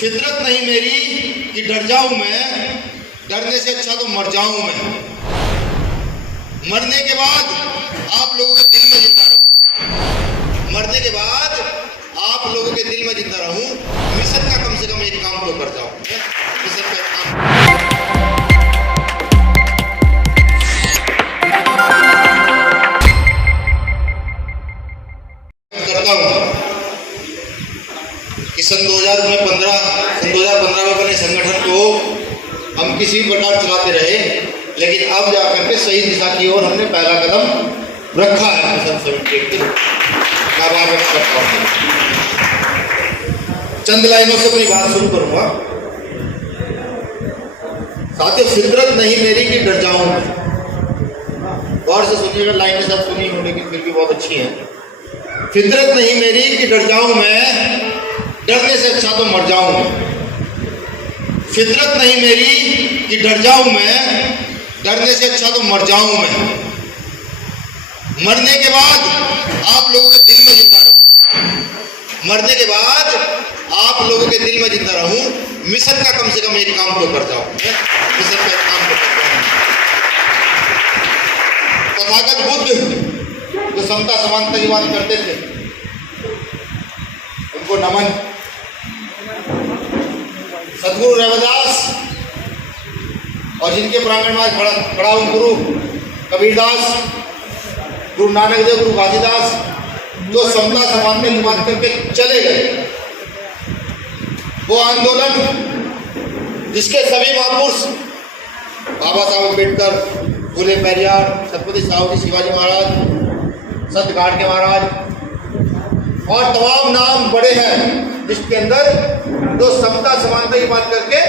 फितरत नहीं मेरी कि डर जाऊं मैं, डरने से अच्छा तो मर जाऊं मैं। मरने के बाद आप लोगों के दिल में जिंदा रहूं, मरने के बाद आप लोगों के दिल में जिंदा रहूं। मिशन का कम से कम एक काम तो कर जाऊं, मिशन का काम करता हूं कि सन 2015 में बने संगठन को हम किसी प्रकार चलाते रहे, लेकिन अब जाकर के सही दिशा की ओर हमने पहला कदम रखा है। मिशन 78 के आभार व्यक्त करता हूं। चंद लाइनों से अपनी बात शुरू करूंगा। साथियों, फितरत नहीं मेरी कि डर जाऊं मैं। गौर से सुनिएगा, लाइनें सब सुनी हूं लेकिन फिर भी बहुत अच्छी है। फितरत नहीं मेरी कि डर जाऊं मैं, डरने से अच्छा तो मर जाऊं मैं। फितरत नहीं मेरी कि डर जाऊं मैं, डरने से अच्छा तो मर जाऊं मैं। मरने के बाद आप लोगों के दिल में जिंदा रहूं, मरने के बाद आप लोगों के दिल में जिंदा रहूं। मिशन का कम से कम एक काम तो कर जाऊं, मिशन का एक काम तो करता हूं। तथागत बुद्ध जो समता समानता की बात करते थे, उनको नमन। सदगुरु रविदास और जिनके प्रांगण में खड़ा हूं गुरु कबीरदास, गुरु नानक देव, गुरु घासीदास, जो समता समानता की बात करके चले गए। वो आंदोलन जिसके सभी महापुरुष बाबा साहब अम्बेडकर, फूले पेरियार, छत्रपति साहू जी शिवाजी महाराज, संत गाडगे महाराज और तमाम नाम बड़े हैं जिसके अंदर जो समता समानता की बात करके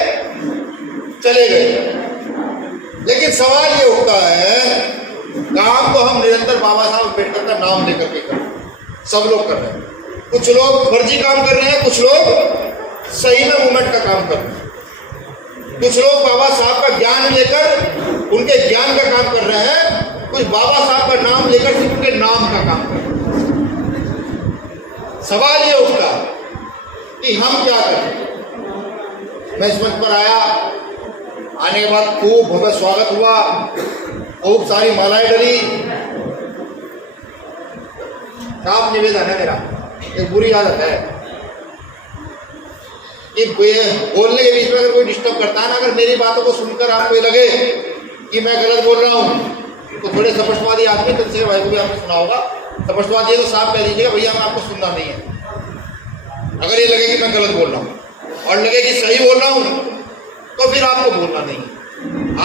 चले गए। लेकिन सवाल ये उठता है, काम तो हम निरंतर बाबा साहब अम्बेडकर का नाम लेकर के कर रहे हैं, सब लोग कर रहे हैं। कुछ लोग फर्जी काम कर रहे हैं, कुछ लोग सही में मूवमेंट का काम कर रहे हैं। कुछ लोग बाबा साहब का ज्ञान लेकर उनके ज्ञान का काम कर रहे हैं, कुछ बाबा साहब का नाम लेकर सिर्फ उनके नाम का काम कर रहे हैं। सवाल ये उठता कि हम क्या करें। मैं इस मंच पर आया, आने के बाद खूब भव्य स्वागत हुआ, खूब सारी मालाएं डली। साफ निवेदन है मेरा, एक बुरी आदत है कि बोलने के बीच में अगर कोई डिस्टर्ब करता है ना, अगर मेरी बातों को सुनकर आपको ये लगे कि मैं गलत बोल रहा हूँ, तो थोड़े स्पष्टवादी आदमी, तुलसी भाई को भी आपने सुना होगा, स्पष्टवादी है तो साफ कह दीजिएगा भैया मैं आपको सुनना नहीं है। अगर ये लगे कि मैं गलत बोल रहा हूँ और लगे कि सही बोल रहा हूँ, तो फिर आपको बोलना नहीं है।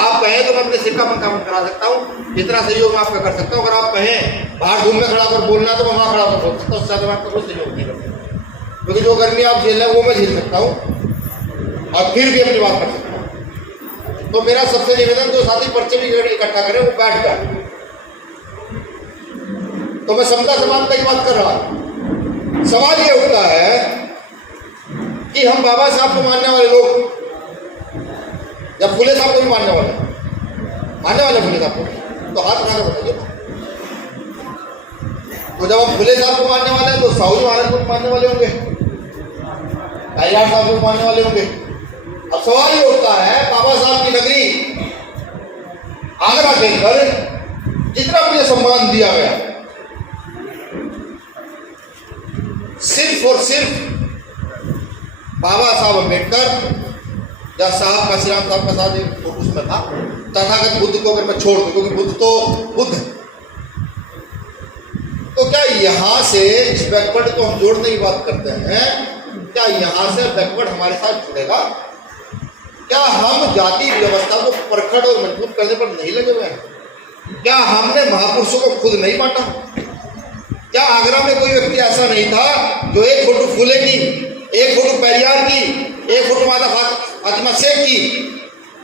आप कहें तो मैं अपने सिर का पंखा बंद करा सकता हूँ, जितना सहयोग मैं आपका कर सकता हूँ। अगर आप कहें बाहर धूम में खड़ा कर बोलना है तो मैं वहाँ खड़ा कर बोल सकता हूँ, उससे आपका कोई सहयोग नहीं कर सकता, क्योंकि जो गर्मी आप झेल रहे हैं वो मैं झेल सकता हूँ और फिर भी अपनी बात कर सकता हूँ। तो मेरा सबसे निवेदन, जो साथी पर्चे भी इकट्ठा करें वो बैठ जाए। तो मैं समता समानता की बात कर रहा हूं। सवाल ये उठता है कि हम बाबा साहब को मानने वाले लोग, जब फुले साहब को भी मानने वाले फुले साहब को, तो हाथ उठा कर बताइए। तो जब हम फुले साहब को मानने वाले हैं तो साहू जी महाराज को मानने वाले होंगे, साहब को मानने वाले होंगे। अब सवाल ये उठता है, बाबा साहब की नगरी आगरा के अंदर जितना मुझे सम्मान दिया गया, सिर्फ और सिर्फ बाबा साहब अम्बेडकर या साहब काशीराम साहब का साथ एक फोटो उसमें था, तथागत बुद्ध को अगर मैं छोड़ दूं, क्योंकि बुद्ध तो बुद्ध है, तो क्या यहां से इस बैकवर्ड को हम जोड़ने की बात करते हैं, क्या यहां से बैकवर्ड हमारे साथ जुड़ेगा? क्या हम जाति व्यवस्था को प्रखर और मजबूत करने पर नहीं लगे हुए हैं? क्या हमने महापुरुषों को खुद नहीं बांटा? क्या आगरा में कोई व्यक्ति ऐसा नहीं था जो एक फोटो फूले की, एक फोटो पेरियार की, एक फोटो माता फातिमा शेख की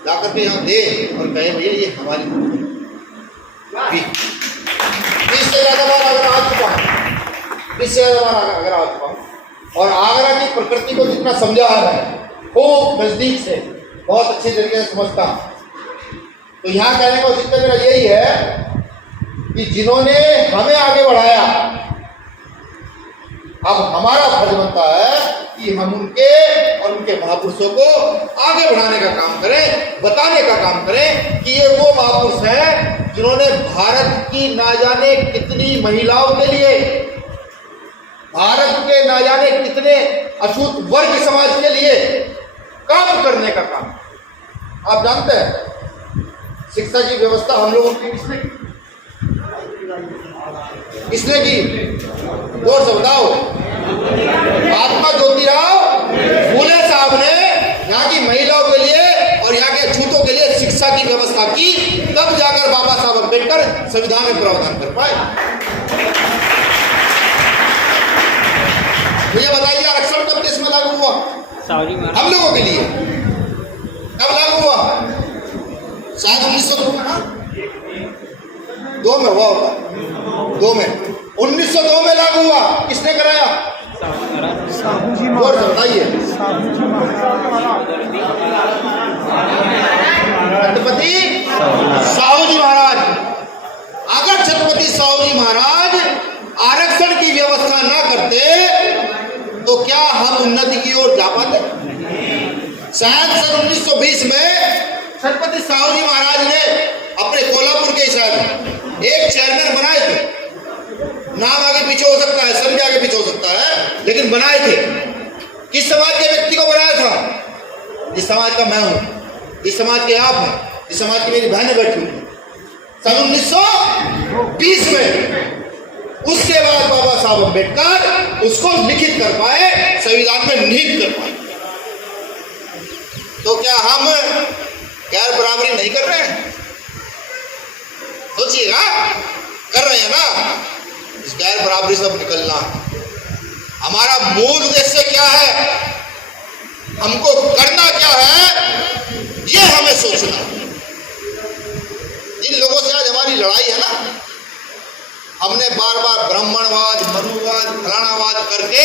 जाकर के यहाँ दे और कहे भैया ये हमारी? इससे ज्यादा बार अगर आ चुका हूँ, इससे ज्यादा बार अगर आ चुका हूँ, और आगरा की प्रकृति को जितना समझा है खूब नजदीक से, बहुत अच्छे तरीके से समझता हूँ। तो यहाँ कहने का औचित्य मेरा यही है कि जिन्होंने हमें आगे बढ़ाया, अब हमारा फर्ज बनता है कि हम उनके और उनके महापुरुषों को आगे बढ़ाने का काम करें, बताने का काम करें कि ये वो महापुरुष हैं जिन्होंने भारत की ना जाने कितनी महिलाओं के लिए, भारत के ना जाने कितने अछूत वर्ग समाज के लिए काम करने का काम। आप जानते हैं शिक्षा की व्यवस्था हम लोगों की किसने की? जोर से बताओ। महात्मा ज्योतिराव फूले साहब ने यहाँ की महिलाओं के लिए और यहाँ के अछूतों के लिए शिक्षा की व्यवस्था की, तब जाकर बाबा साहब अम्बेडकर संविधान में प्रावधान कर पाए। मुझे बताइए आरक्षण कब देश में लागू हुआ? हम लोगों के लिए कब लागू हुआ? शायद 1902 में, हाँ 2 में हुआ होगा, 2 में 1902 में लागू हुआ। किसने कराया? और बताइए। छत्रपति साहू जी महाराज। अगर छत्रपति साहू जी महाराज आरक्षण की व्यवस्था ना करते तो क्या हम उन्नति की ओर जा पाते? शायद सन 1920 में छत्रपति साहू जी महाराज ने अपने कोल्हापुर के शायद एक चेयरमैन बनाए थे। नाम आगे पीछे हो सकता है, सन भी आगे पीछे हो सकता है, लेकिन बनाए थे। किस समाज के व्यक्ति को बनाया था? जिस समाज का मैं हूं, जिस समाज के आप हैं, जिस समाज की मेरी बहनें बैठी हुई। सन 1920 में उसके बाद बाबा साहब अम्बेडकर उसको लिखित कर पाए, संविधान में निहित कर पाए। तो क्या हम गैर बराबरी नहीं कर रहे हैं? सोचिएगा, कर रहे हैं ना। इस गैर बराबरी से निकलना हमारा मूल उद्देश्य क्या है, हमको करना क्या है, ये हमें सोचना। जिन लोगों से आज हमारी लड़ाई है ना, हमने बार बार ब्राह्मणवाद, मनुवाद, फलानावाद करके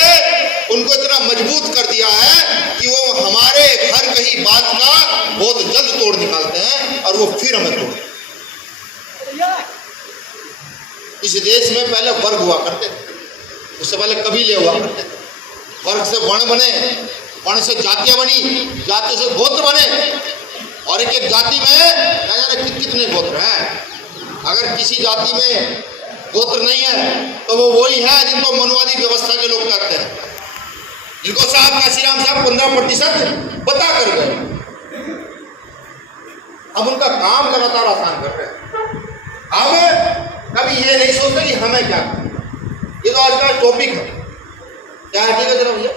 उनको इतना मजबूत कर दिया है कि वो हमारे हर कहीं बात का बहुत जल्द तोड़ निकालते हैं और वो फिर हमें तोड़। इस देश में पहले वर्ग हुआ करते थे, उससे पहले कबीले हुआ करते थे। वर्ग से वर्ण बने, वर्ण से जातियां बनी, जाति से गोत्र बने, और एक एक जाति में न जाने कितने गोत्र हैं। अगर किसी जाति में गोत्र नहीं है तो वो वही है जिनको मनुवादी व्यवस्था के लोग कहते हैं, जिनको साहब काशीराम साहब 15% बता कर गए। अब उनका काम लगातार आसान कर रहे हैं। हम कभी ये नहीं सोचते कि हमें क्या करना। ये तो आज का टॉपिक है। क्या है? ठीक है जरा भैया।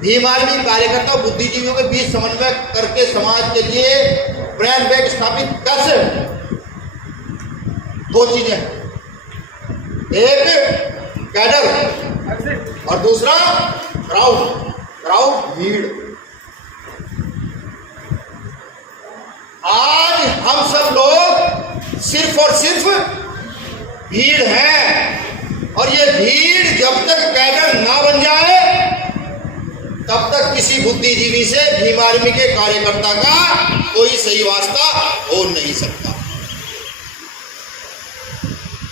भीम आर्मी कार्यकर्ता बुद्धिजीवियों के बीच समन्वय करके समाज के लिए ब्रेन बैंक स्थापित कैसे? 2 चीजें, एक कैडर और दूसरा क्राउड भीड़। आज हम सब लोग सिर्फ और सिर्फ भीड़ है, और ये भीड़ जब तक कैडर ना बन जाए तब तक किसी बुद्धिजीवी से भीम आर्मी के कार्यकर्ता का कोई सही वास्ता हो नहीं सकता।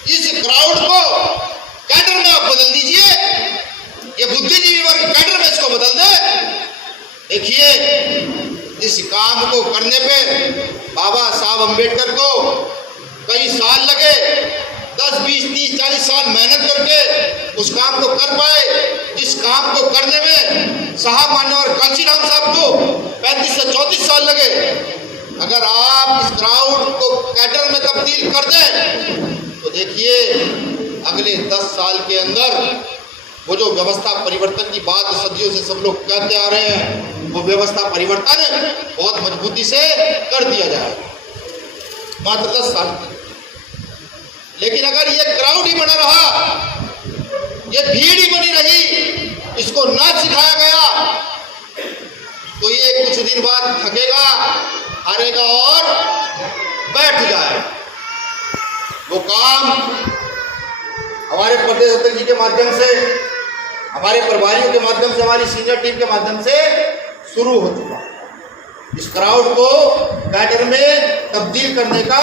इस क्राउड को कैडर में आप बदल दीजिए, ये बुद्धिजीवी वर्ग कैडर में इसको बदल दे। देखिए, इस काम को करने पे बाबा साहब अम्बेडकर को कई साल लगे, 10, 20, 30, 40 साल मेहनत करके उस काम को कर पाए। जिस काम को करने में साहब मान्यवर कांशीराम साहब को 35 से 34 साल लगे। अगर आप इस क्राउड को कैडर में तब्दील कर दें तो देखिए अगले 10 साल के अंदर वो जो व्यवस्था परिवर्तन की बात सदियों से सब लोग कहते आ रहे हैं, वो व्यवस्था परिवर्तन बहुत मजबूती से कर दिया जाएगा, मात्र 10 साल की। लेकिन अगर ये क्राउड ही बना रहा, ये भीड़ ही बनी रही, इसको ना सिखाया गया तो ये कुछ दिन बाद थकेगा, हारेगा और बैठ जाएगा। वो काम हमारे प्रदेश अध्यक्ष जी के माध्यम से, हमारे प्रभारियों के माध्यम से, हमारी सीनियर टीम के माध्यम से शुरू हो चुका। इस क्राउड को कैडर में तब्दील करने का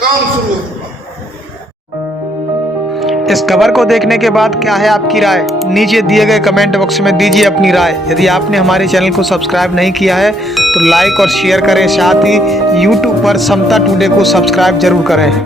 काम शुरू हो चुका। इस खबर को देखने के बाद क्या है आपकी राय, नीचे दिए गए कमेंट बॉक्स में दीजिए अपनी राय। यदि आपने हमारे चैनल को सब्सक्राइब नहीं किया है तो लाइक और शेयर करें, साथ ही यूट्यूब पर समता टुडे को सब्सक्राइब जरूर करें।